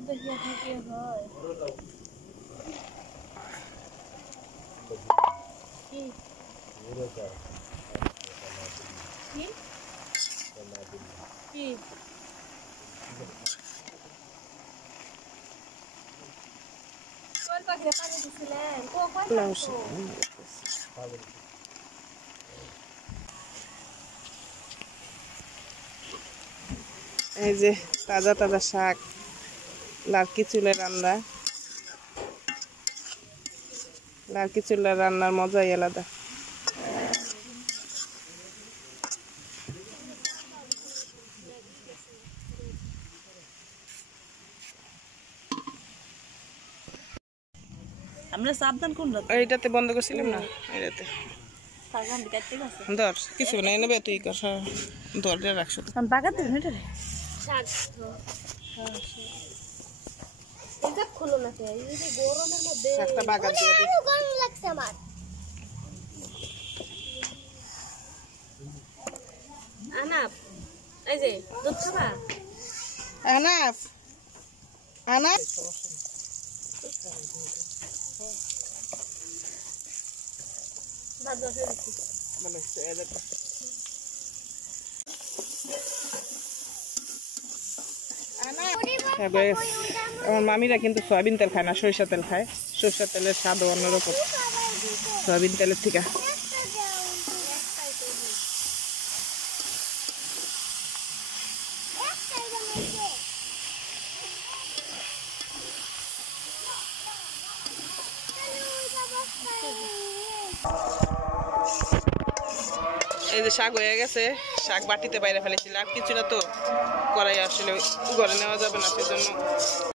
দেখি কি হয় কি কি কি কোন পাখি পানি দিছিলেন ও কই পাখি এই যে তাজা তাজা শাক লার্কি চুলে রান্না লার্কি চুলের রান্নার মজাই আলাদা আমরা সাবধান কোন রাত এইটাতে বন্ধ করছিলাম না এইটাতে সাবধান কাটতে গেছে ধর কিছু নেই নেবে তুই কর ধরে রাখছো আমি বাগাতে নেটে শাক এটা খুলো না কে এই যে গরমের মধ্যে শাকটা বাগাত দিয়ে দে গরম লাগছে আমার আনাপ এই যে দুধ খাবা আনাফ আনাফ ভাত বসে দিচ্ছি মানে এদাটা আমার মামিরা কিন্তু সয়াবিন তেল খায় না সরিষা তেল খায় সরিষা তেলের স্বাদ অন্যরকম সয়াবিন তেলের থেকে এই যে শাক হয়ে গেছে শাক বাটিতে বাইরে ফেলেছিলাম কিছু না তো করাই আসলে ঘরে নেওয়া যাবে না সেজন্য